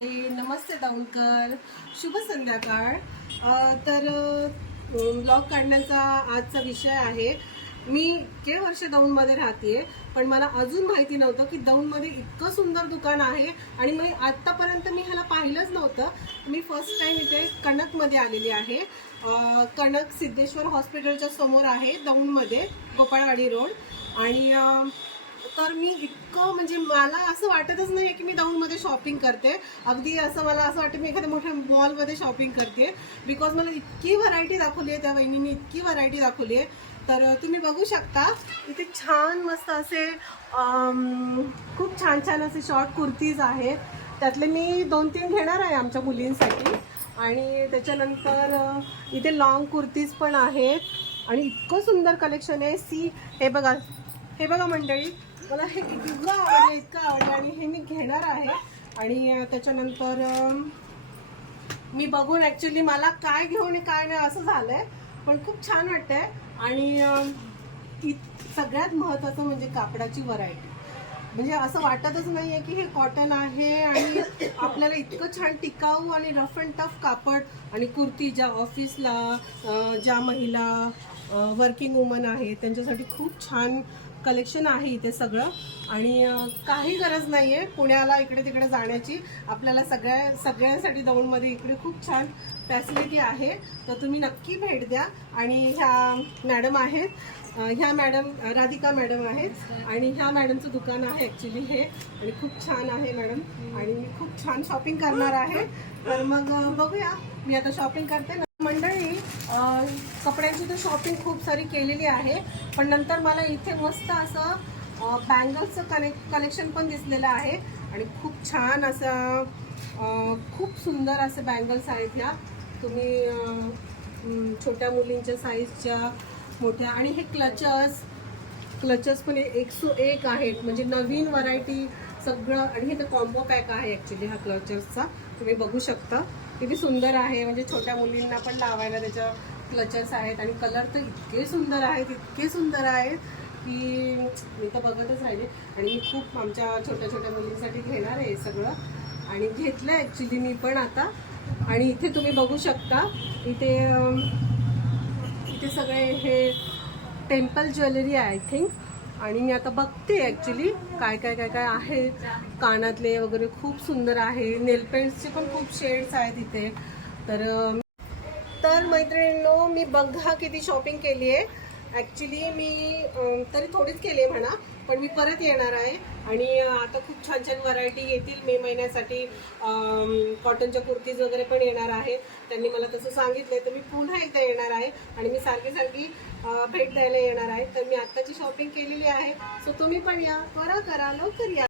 नमस्ते दौंडकर, शुभ संध्याकाळ. तर ब्लॉग काढण्याचा आजचा विषय आहे. मी इतके वर्ष दौंडमध्ये राहते, पण मला अजून माहिती नव्हतं की दौंडमध्ये इतकं सुंदर दुकान आहे. आणि मी आत्तापर्यंत ह्याला पाहिलंच नव्हतं. मी फर्स्ट टाइम इथे कणकमध्ये आलेली आहे. कणक सिद्धेश्वर हॉस्पिटलच्या समोर आहे दौंडमध्ये, गोपाळवाडी रोड. आणि तर मी इतकं म्हणजे मला असं वाटतच नाही की मी दौंडमध्ये शॉपिंग करते. अगदी असं मला असं वाटतं मी एखाद्या मोठ्या मॉलमध्ये शॉपिंग करते. बिकॉज मला इतकी व्हरायटी दाखवली आहे त्या वहिनींनी, इतकी व्हरायटी दाखवली आहे. तर तुम्ही बघू शकता इथे छान मस्त असे खूप छान छान असे शॉर्ट कुर्तीज आहेत. त्यातले मी 2-3 घेणार आहे आमच्या मुलींसाठी. आणि त्याच्यानंतर इथे लॉंग कुर्तीज पण आहेत. आणि इतकं सुंदर कलेक्शन आहे. हे बघा मंडळी, मला हे इतकं आवडलं आणि हे मी घेणार आहे. आणि त्याच्यानंतर मी बघून ॲक्च्युली मला काय घेऊन काय नाही असं झालं आहे, पण खूप छान वाटतंय. आणि सगळ्यात महत्त्वाचं म्हणजे कापडाची व्हरायटी. म्हणजे असं वाटतच नाही आहे की हे कॉटन आहे. आणि आपल्याला इतकं छान टिकाऊ आणि रफ अँड टफ कापड. आणि कुर्ती ज्या ऑफिसला, ज्या महिला वर्किंग वुमन आहे त्यांच्यासाठी खूप छान कलेक्शन आहे इथे सगळं. आणि काही गरज नाही आहे पुण्याला इकडे तिकडे जाण्याची. आपल्याला सगळ्यांसाठी दौंडमध्ये इकडे खूप छान फॅसिलिटी आहे. तर तुम्ही नक्की भेट द्या. आणि ह्या मॅडम आहेत, ह्या मॅडम राधिका मॅडम आहेत. आणि ह्या मॅडमचं दुकान आहे ॲक्च्युली हे. आणि खूप छान आहे मॅडम. आणि मी खूप छान शॉपिंग करणार आहे. तर मग बघूया, मी आता शॉपिंग करते ना मंडळी. कपड्यांची तर शॉपिंग खूप सारी केलेली आहे, पण नंतर मला इथे मस्त असं बँगल्सचं कलेक्शन पण दिसलेलं आहे. आणि खूप छान असं खूप सुंदर असे बँगल्स आहेत ह्या. तुम्ही छोट्या मुलींच्या साईजच्या, मोठ्या. आणि हे क्लचर्स पण 101 आहेत. म्हणजे नवीन व्हरायटी सगळं. आणि हे तर कॉम्बो पॅक आहे ॲक्च्युली हा क्लचर्सचा. तुम्ही बघू शकता किती सुंदर आहे. म्हणजे छोट्या मुलींना पण लावायला त्याच्या क्लचर्स आहेत. आणि कलर तर इतके सुंदर आहेत की मी तर बघतच राहिले. आणि मी खूप आमच्या छोट्या छोट्या मुलींसाठी घेणार आहे सगळं. आणि घेतलं आहे ॲक्च्युली मी पण आता. आणि इथे तुम्ही बघू शकता इथे सगळे हे टेम्पल ज्वेलरी आहे आय थिंक. आणि मी आता बघते ॲक्च्युली काय काय काय काय आहे. कानातले वगैरे खूप सुंदर आहे. नेलपेंट्सचे पण खूप शेड्स आहेत इथे. तर मैत्रिणींनो, मी बघा किती शॉपिंग केली आहे. ॲक्च्युली मी तरी थोडीच केली आहे म्हणा, पण मी परत येणार आहे. आणि आता खूप छान छान व्हरायटी येतील मे महिन्यासाठी. कॉटनच्या कुर्तीज वगैरे पण येणार आहे. त्यांनी मला तसं सांगितलं. तर मी पुन्हा एकदा येणार आहे. आणि मी सारखी भेट द्यायला येणार आहे. तर मी आत्ताची शॉपिंग केलेली आहे. सो तुम्ही पण या, त्वरा करा, लवकर या.